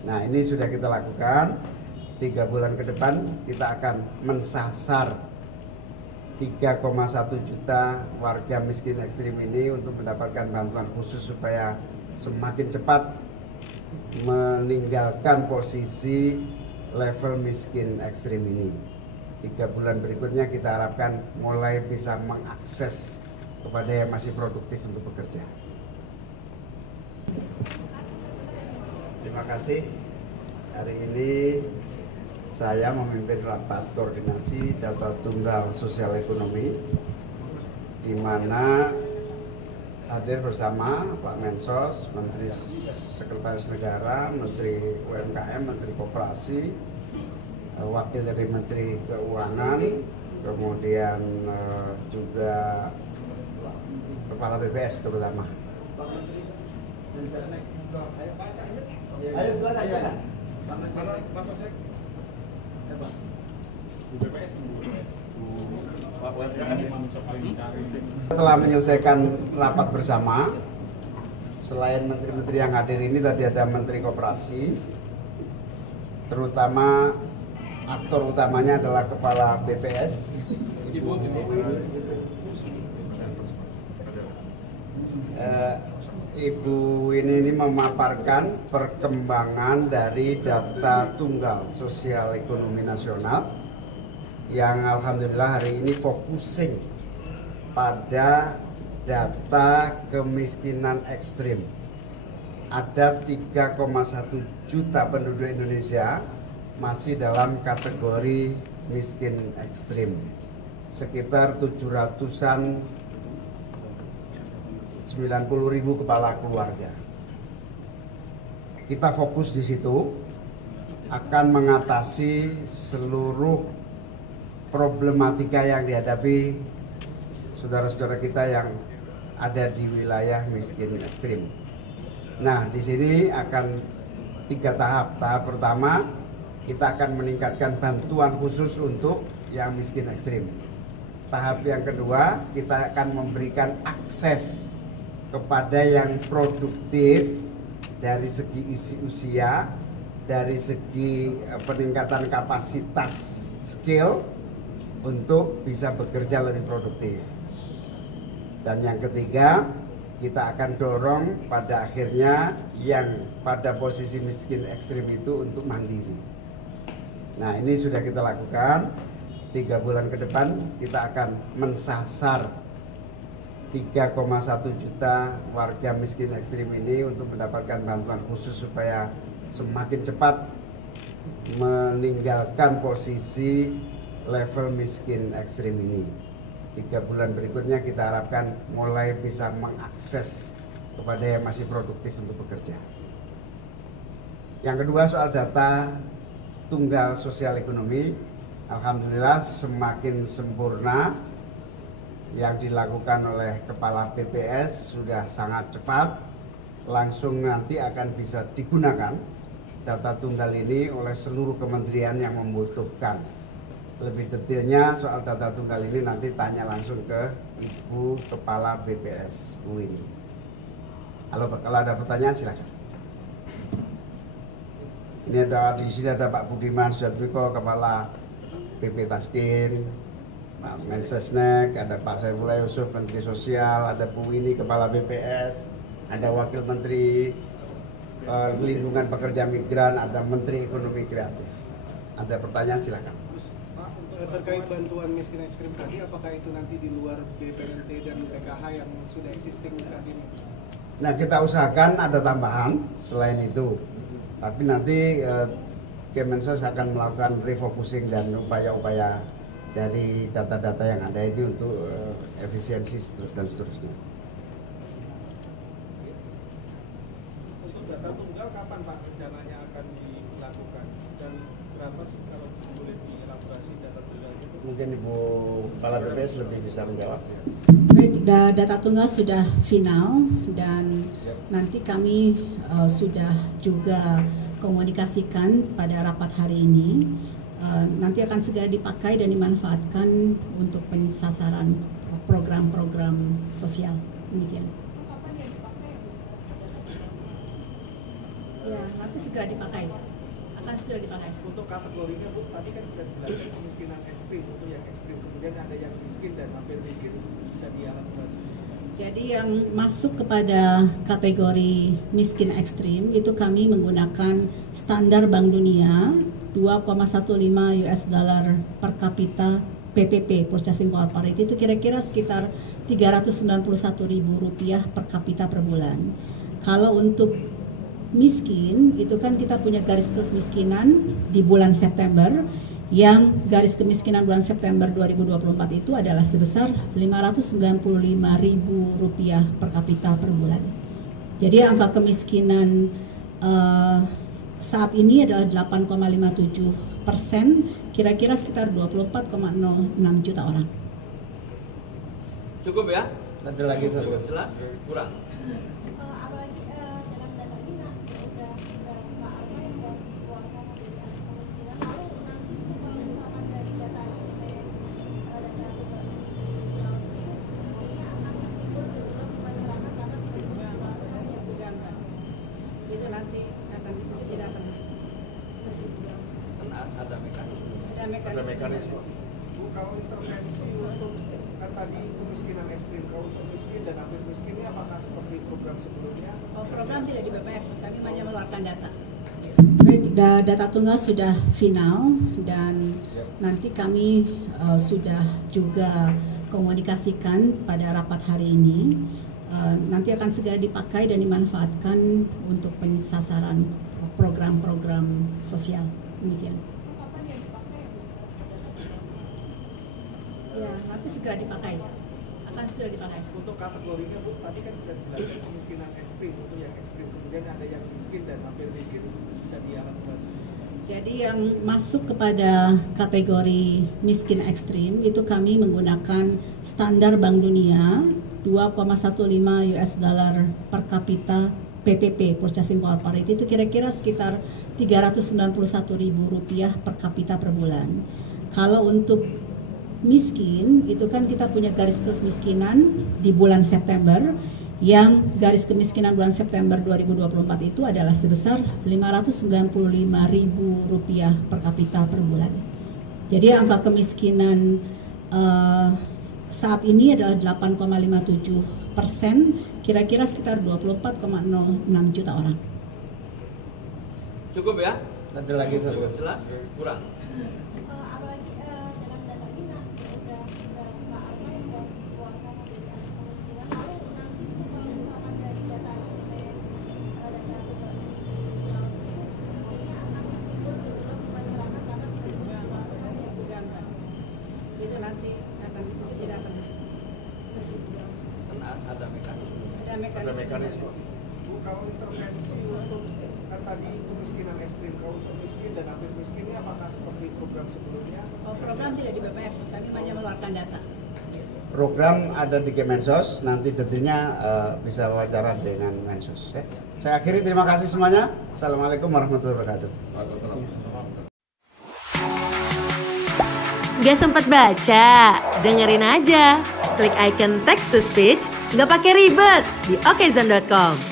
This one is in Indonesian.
Nah, ini sudah kita lakukan. 3 bulan ke depan kita akan mensasar 3,1 juta warga miskin ekstrim ini untuk mendapatkan bantuan khusus supaya semakin cepat meninggalkan posisi level miskin ekstrim ini. 3 bulan berikutnya kita harapkan mulai bisa mengakses kepada yang masih produktif untuk bekerja. Terima kasih. Hari ini saya memimpin rapat koordinasi data tunggal sosial ekonomi, di mana hadir bersama Pak Mensos, Menteri Sekretaris Negara, Menteri UMKM, Menteri Koperasi, Wakil dari Menteri Keuangan, kemudian juga Kepala BPS terutama. Ayo silakan. Setelah menyelesaikan rapat bersama, selain menteri-menteri yang hadir ini tadi ada Menteri Koperasi, terutama aktor utamanya adalah Kepala BPS, Ibu ini memaparkan perkembangan dari data tunggal sosial ekonomi nasional yang alhamdulillah hari ini focusing pada data kemiskinan ekstrim. Ada 3,1 juta penduduk Indonesia masih dalam kategori miskin ekstrim. Sekitar 700-an 90.000 kepala keluarga. Kita fokus di situ akan mengatasi seluruh problematika yang dihadapi saudara-saudara kita yang ada di wilayah miskin ekstrim. Nah, di sini akan 3 tahap. Tahap pertama, kita akan meningkatkan bantuan khusus untuk yang miskin ekstrim. Tahap yang kedua, kita akan memberikan akses kepada yang produktif dari segi isi usia, dari segi peningkatan kapasitas skill untuk bisa bekerja lebih produktif. Dan yang ketiga, kita akan dorong pada akhirnya yang pada posisi miskin ekstrim itu untuk mandiri. Nah, ini sudah kita lakukan. 3 bulan ke depan kita akan mensasar 3,1 juta warga miskin ekstrim ini untuk mendapatkan bantuan khusus supaya semakin cepat meninggalkan posisi level miskin ekstrim ini. 3 bulan berikutnya kita harapkan mulai bisa mengakses kepada yang masih produktif untuk bekerja. Yang kedua, soal data tunggal sosial ekonomi, alhamdulillah semakin sempurna. Yang dilakukan oleh Kepala BPS sudah sangat cepat, langsung nanti akan bisa digunakan data tunggal ini oleh seluruh kementerian yang membutuhkan. Lebih detailnya soal data tunggal ini nanti tanya langsung ke Ibu Kepala BPS, Bu ini. Kalau ada pertanyaan silakan. Ini di sini ada Pak Budiman Sujatmiko, Kepala BP Taskin, Pak Mensesnek, ada Pak Saifullah Yusuf, Menteri Sosial, ada Bu Wini, Kepala BPS, ada Wakil Menteri Perlindungan Pekerja Migran, ada Menteri Ekonomi Kreatif. Ada pertanyaan silakan. Pak, terkait bantuan miskin ekstrim tadi, apakah itu nanti di luar BPNT dan PKH yang sudah existing saat ini? Nah, kita usahakan ada tambahan selain itu. Tapi nanti Kemensos akan melakukan refocusing dan upaya-upaya dari data-data yang ada ini untuk efisiensi dan seterusnya. Untuk data tunggal kapan Pak rencananya akan dilakukan dan berapa sih kalau boleh dielaborasi data tunggal itu? Mungkin Ibu Kepala BPS lebih bisa menjawab. Baik, data tunggal sudah final dan nanti kami sudah juga komunikasikan pada rapat hari ini. Nanti akan segera dipakai dan dimanfaatkan untuk pensasaran program-program sosial. Demikian. Ya, nanti segera dipakai, akan segera dipakai. Untuk kategorinya Bu, tadi kan sudah dijelaskan kemiskinan ekstrim, untuk yang ekstrim, kemudian ada yang miskin dan hampir miskin bisa dielaborasi. Jadi yang masuk kepada kategori miskin ekstrim itu kami menggunakan standar Bank Dunia 2,15 US dollar per kapita PPP, Purchasing Power Parity, itu kira-kira sekitar Rp391.000 per kapita per bulan. Kalau untuk miskin itu kan kita punya garis kemiskinan di bulan September, yang garis kemiskinan bulan September 2024 itu adalah sebesar Rp595.000 per kapita per bulan. Jadi angka kemiskinan saat ini adalah 8,57%, kira-kira sekitar 24,06 juta orang. Cukup ya? Ada lagi satu. Jelas? Kurang? Apalagi dalam data ini nanti udah berapa apa yang udah dikeluarkan kemiskinan, lalu nanti kalau misalkan dari data ini data nantinya akan timbul gejolak di masyarakat karena Itu nanti akan, itu tidak akan. Ada mekanisme. Ada mekanisme. Bu, kalau intervensi untuk kan tadi kemiskinan ekstrim, kalau untuk miskin dan hampir miskin ini apakah seperti program sebelumnya? Program tidak di BPS, kami hanya mengeluarkan data. Baik, data tunggal sudah final dan nanti kami sudah juga komunikasikan pada rapat hari ini. Nanti akan segera dipakai dan dimanfaatkan untuk pensasaran program-program sosial. Demikian. Ya, nanti segera dipakai. Akan segera dipakai. Untuk kategorinya Bu, tadi kan sudah dijelaskan kemiskinan ekstrim, untuk yang ekstrim, kemudian ada yang miskin dan hampir miskin bisa dielaborasi. Jadi yang masuk kepada kategori miskin ekstrim itu kami menggunakan standar Bank Dunia 2,15 US dollar per kapita PPP, Purchasing Power Parity, itu kira-kira sekitar Rp391.000 per kapita per bulan. Kalau untuk miskin itu kan kita punya garis kemiskinan di bulan September, yang garis kemiskinan bulan September 2024 itu adalah sebesar Rp595.000 per kapita per bulan. Jadi angka kemiskinan saat ini adalah 8,57%, kira-kira sekitar 24,06 juta orang. Cukup ya? Ada lagi satu. Jelas? Kurang? apalagi dalam data ini nanti udah berapa apa yang udah dikeluarkan kemiskinan, lalu nanti kalau misalkan dari data ini nantinya akan timbul gejolak di masyarakat karena Itu nanti akan, itu tidak akan. Ada mekanisme. Ada mekanisme. Bu, kalau intervensi untuk kan tadi kemiskinan ekstrim, kalau untuk miskin dan hampir miskin ini apakah seperti program sebelumnya? Program tidak di BPS, kami hanya mengeluarkan data. Program ada di Kemensos, nanti detailnya bisa wawancara dengan Mensos. Ya. Saya akhiri, terima kasih semuanya. Assalamualaikum warahmatullahi wabarakatuh. Gak sempat baca? Dengerin aja. Klik icon text to speech, gak pakai ribet di okezone.com.